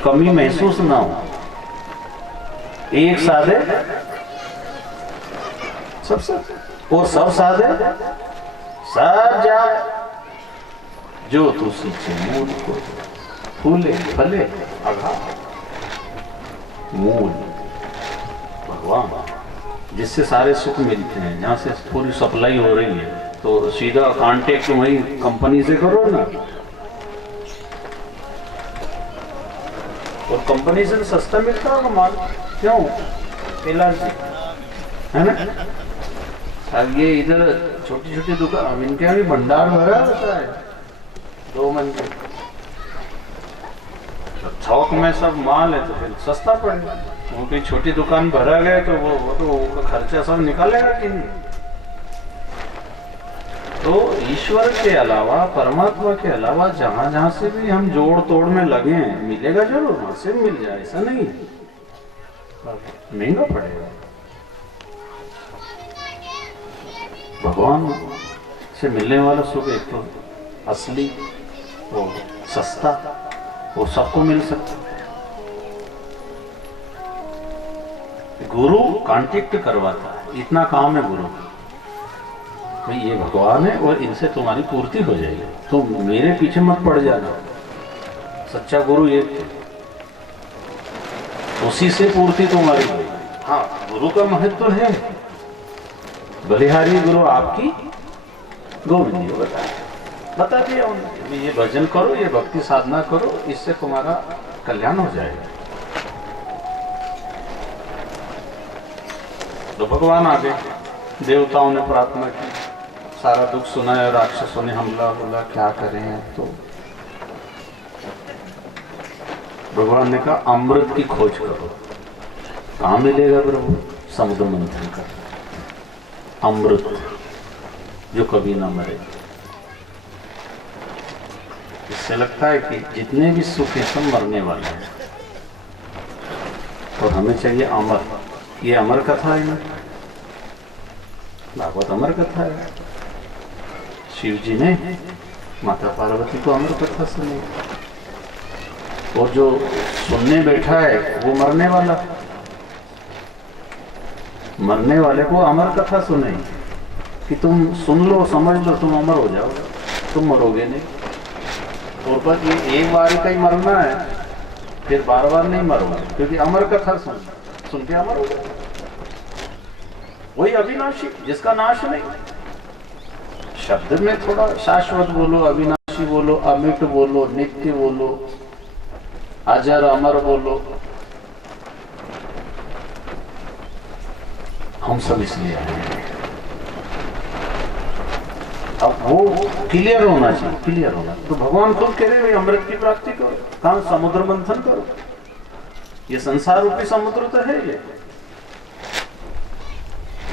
कमी महसूस ना हो। एक साधे सब और सब साधे सब जाए, जो तू सींचे मूल को, फूले फले अघा मूल भगवान, जिससे सारे सुख मिलते हैं, जहाँ से पूरी सप्लाई हो रही है। तो सीधा कांटेक्ट वही कंपनी से करो ना, और कंपनी से सस्ता मिलता होगा माल, क्यों एलर्जी है ना। अब ये इधर छोटी छोटी दुकान, इनके भी भंडार भरा होता है 2 मन के, थोक में सब माल है तो फिर सस्ता पड़ेगा। उनकी छोटी दुकान भरा गया तो वो तो खर्चा सब निकालेगा कि नहीं। तो ईश्वर के अलावा, परमात्मा के अलावा जहां जहां से भी हम जोड़ तोड़ में लगे हैं, मिलेगा जरूर, वहां से मिल जाए ऐसा नहीं, महंगा पड़ेगा। भगवान से मिलने वाला सुख एक तो असली, वो सस्ता, वो सबको मिल सकता। गुरु कांटेक्ट करवाता है, इतना काम है गुरु, भाई ये भगवान है और इनसे तुम्हारी पूर्ति हो जाएगी, तुम मेरे पीछे मत पड़ जाना। सच्चा गुरु ये, उसी से पूर्ति तुम्हारी होगी। हाँ, गुरु का महत्व है। बलिहारी गुरु आपकी गोविंद जी बता दिया उन्होंने, ये भजन करो, ये भक्ति साधना करो, इससे तुम्हारा कल्याण हो जाएगा। तो भगवान आगे देवताओं ने प्रार्थना की, सारा दुख सुनाया, राक्षसों ने हमला बोला क्या करें। तो भगवान ने कहा अमृत की खोज करो। कहाँ मिलेगा प्रभु? समुद्र मंथन कर, अमृत जो कभी ना मरे। इससे लगता है कि जितने भी सुख है सब मरने वाले हैं, और हमें चाहिए अमर। ये अमर कथा है ना, भागवत अमर कथा है। शिव जी ने माता पार्वती को अमर कथा सुनी, और जो सुनने बैठा है वो मरने वाला, मरने वाले को अमर कथा सुने कि तुम सुन लो, समझ लो, तुम अमर हो जाओ। तुम मरोगे नहीं। और बस ये एक बार का ही मरना है, फिर बार बार नहीं मरोगे, क्योंकि अमर कथा सुन के अमर हो गए। वही अविनाशी जिसका नाश नहीं। शब्द में थोड़ा शाश्वत बोलो, अविनाशी बोलो, अमिट बोलो, नित्य बोलो, अजर अमर बोलो। हम सब इसलिए आए हैं। अब वो क्लियर होना चाहिए, क्लियर होना। तो भगवान खुद कह रहे हैं अमृत की प्राप्ति करो, कहां समुद्र मंथन करो। ये संसार रूपी समुद्र तो है, ये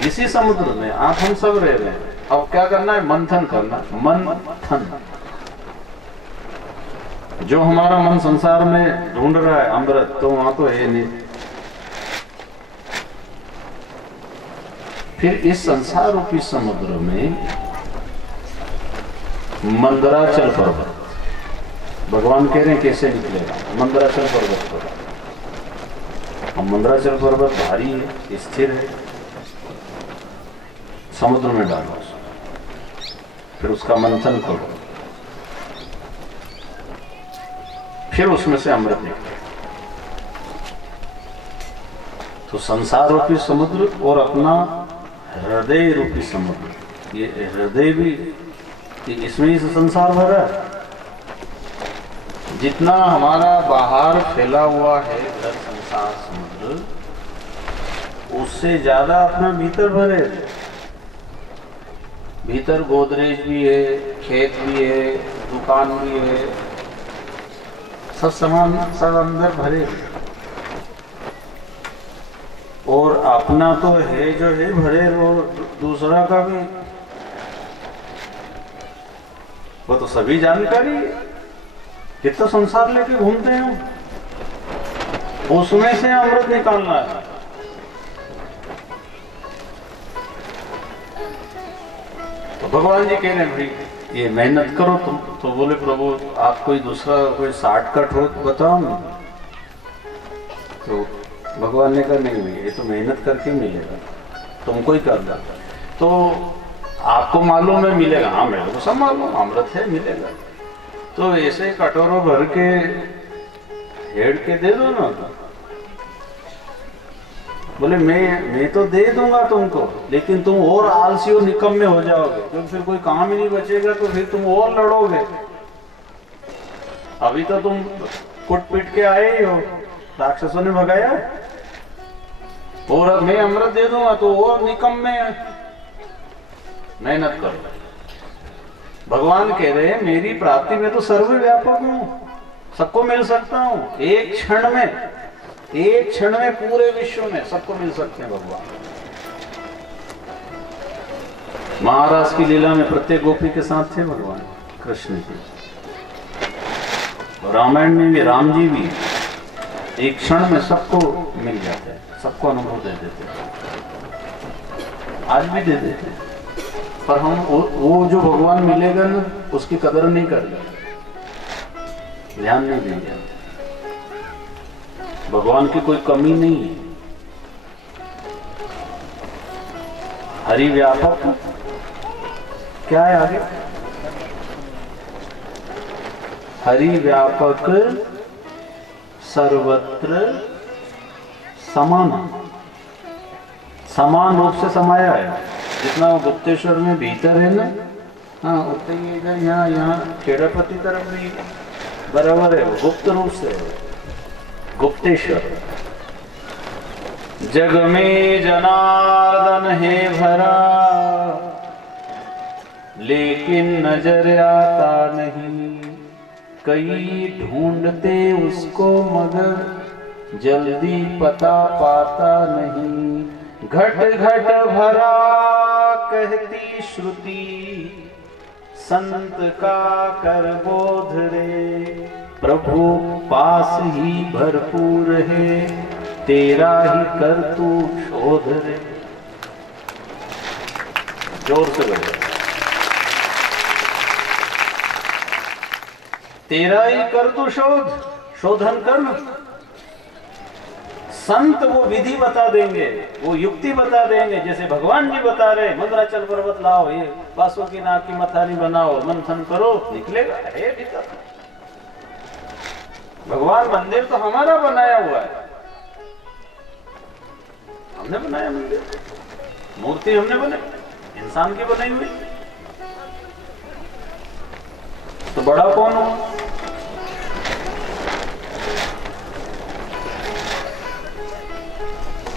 इसी समुद्र में आप हम सब रह रहे हैं। अब क्या करना है? मंथन करना। मंथन, जो हमारा मन संसार में ढूंढ रहा है अमृत, तो वहां तो है नहीं। फिर इस संसार रूपी समुद्र में मंदराचल पर्वत, भगवान कह रहे हैं कैसे निकलेगा? मंदराचल पर्वत पर। अब मंदराचल पर्वत भारी है, स्थिर है, समुद्र में डालो, फिर उसका मंथन करो, फिर उसमें से अमृत निकले। तो संसार रूपी समुद्र और अपना हृदय रूपी समुद्र, ये हृदय भी, इसमें ही संसार भरा है। जितना हमारा बाहर फैला हुआ है संसार समुद्र, उससे ज्यादा अपना भीतर भरे। भीतर गोदरेज भी है, खेत भी है, दुकान भी है, सब सामान सब अंदर भरे। और अपना तो है जो है भरे, और दूसरा का भी, वो तो सभी जानकारी है। कितना संसार लेके घूमते हैं, उसमें से अमृत निकालना है। तो भगवान जी कह रहे हैं भाई ये मेहनत करो तुम। तो बोले प्रभु आप कोई दूसरा कोई शॉर्टकट हो तो बताओ ना। तो भगवान ने कहा नहीं भैया ये तो मेहनत करके मिलेगा, तुमको ही करना। तो आपको मालूम है मिलेगा? हाँ मेरे को सब मालूम, अमृत है मिलेगा। तो ऐसे कटोरों भर के हेड़ के दे दो ना। बोले मैं तो दे दूंगा तुमको, लेकिन तुम और आलसी और निकम्मे हो जाओगे, क्योंकि फिर कोई काम ही नहीं बचेगा, तो फिर तुम और लड़ोगे। अभी तो तुम कुट पिट के आए ही हो, राक्षसों ने भगाया, और अब मैं अमृत दे दूंगा तो और निकम्मे। मेहनत करो। भगवान कह रहे हैं मेरी प्राप्ति में तो सर्वव्यापक हूँ, सबको मिल सकता हूँ। एक क्षण में पूरे विश्व में सबको मिल सकते हैं भगवान। महाराज की लीला में प्रत्येक गोपी के साथ थे भगवान कृष्ण जी। रामायण में भी राम जी भी एक क्षण में सबको मिल जाते हैं, सबको अनुभव दे देते हैं, आज भी दे देते हैं। पर हम वो जो भगवान मिलेगा ना उसकी कदर नहीं करेंगे, ध्यान नहीं देंगे। भगवान की कोई कमी नहीं है। हरि व्यापक क्या है आगे? हरि व्यापक सर्वत्र समान, समान रूप से समाया है। जितना वो गुप्तेश्वर में भीतर है ना, हाँ उतने ही इधर यहाँ खेड़ापति तरफ भी बराबर है, वो गुप्त रूप से है। गुप्तेश्वर जग में जनार्दन है भरा, लेकिन नजर आता नहीं। कई ढूंढते उसको मगर जल्दी पता पाता नहीं। घट घट भरा कहती श्रुति, संत का कर बोध रे। प्रभु पास ही भरपूर है, तेरा ही कर तू शोध रे। जोर से बोलो, तेरा ही कर तू शोध, शोधन कर। संत वो विधि बता देंगे, वो युक्ति बता देंगे, जैसे भगवान जी बता रहे मंदराचल पर्वत लाओ, ये बासुकी नाग की मथानी बनाओ, मंथन करो, निकलेगा है भीतर। भगवान मंदिर तो हमारा बनाया हुआ है, हमने बनाया मंदिर, मूर्ति हमने बनाई, इंसान की बनाई हुई। तो बड़ा कौन हो?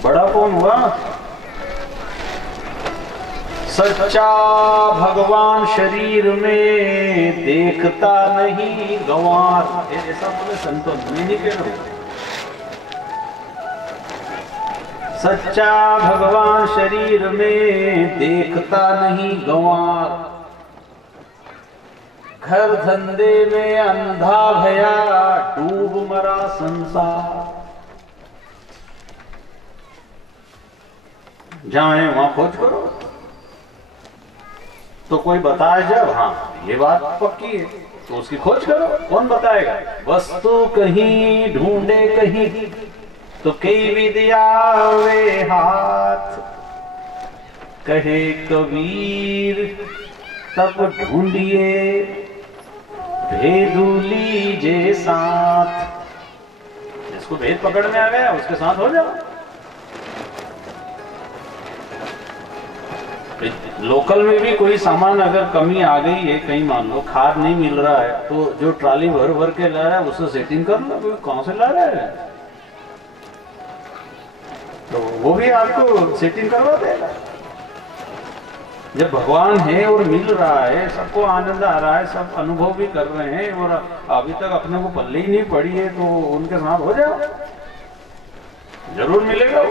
बड़ा कौन हुआ? सच्चा भगवान शरीर में देखता नहीं गंवार, ऐसा बोले संतों नहीं कह रहे। सच्चा भगवान शरीर में देखता नहीं गंवार, घर धंधे में अंधा भया डूब मरा संसार। जहां है वहां खोज करो। तो कोई बताए जब, हाँ ये बात पक्की है, तो उसकी खोज करो। कौन बताएगा? वस्तु कहीं ढूंढे कहीं, तो कई विद्या वे हाथ, कहे कबीर तब ढूंढिए भेदू लीजे साथ। जिसको भेद पकड़ में आ गया उसके साथ हो जाओ। लोकल में भी कोई सामान अगर कमी आ गई है, कहीं मान लो खाद नहीं मिल रहा है, तो जो ट्राली भर भर के ला रहा है उससे सेटिंग कर लो, कोई कहां से ला रहा है, तो वो भी आपको सेटिंग करवा देगा। जब भगवान है और मिल रहा है, सबको आनंद आ रहा है, सब अनुभव भी कर रहे हैं, और अभी तक अपने को पल्ले ही नहीं पड़ी है, तो उनके साथ हो जाओ, जरूर मिलेगा।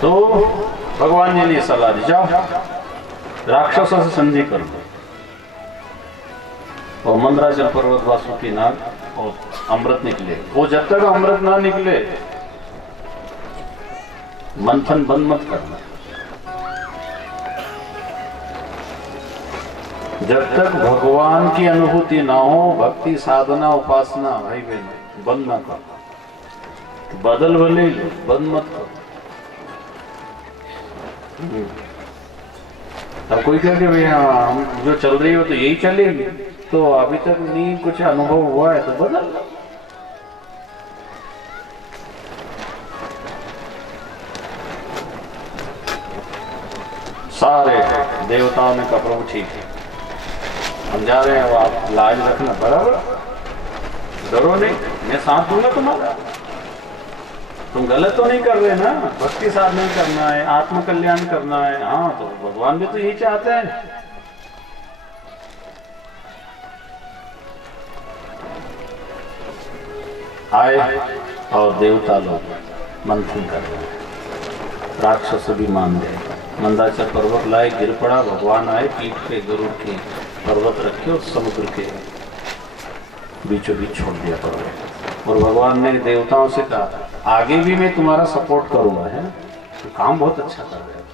तो भगवान जी ने सलाह दी, जाओ राक्षसों से संधि कर दो, और मंदराचल पर्वत वासुकी नाग और अमृत निकले। वो जब तक अमृत ना निकले मंथन बंद मत करना। जब तक भगवान की अनुभूति ना हो, भक्ति साधना उपासना भाई बहन बंद ना कर। बदल भले बंद मत करो। अब कोई कह के भैया हम जो चल रही हो तो यही चलेगी, तो अभी तक नहीं कुछ अनुभव हुआ है तो बदल। सारे देवताओं ने कहा प्रभु ठीक है, हम जा रहे हैं, वो आप लाज रखना, बराबर डरो नहीं, मैं साथ दूंगा तुम्हारा। तुम गलत तो नहीं कर रहे ना, भक्ति साधना करना है, आत्म कल्याण करना है। हाँ, तो भगवान भी तो यही चाहते हैं। आए और देवता लोग मंथन कर रहे हैं, राक्षस भी मान गए। मंदाचल पर्वत लाए, गिर पड़ा, भगवान आए, पीठ पे गरुड़ के पर्वत रखे और समुद्र के बीचों बीच छोड़ दिया पर्वत। और भगवान ने देवताओं से कहा आगे भी मैं तुम्हारा सपोर्ट करूंगा, है तो काम बहुत अच्छा कर रहे हो।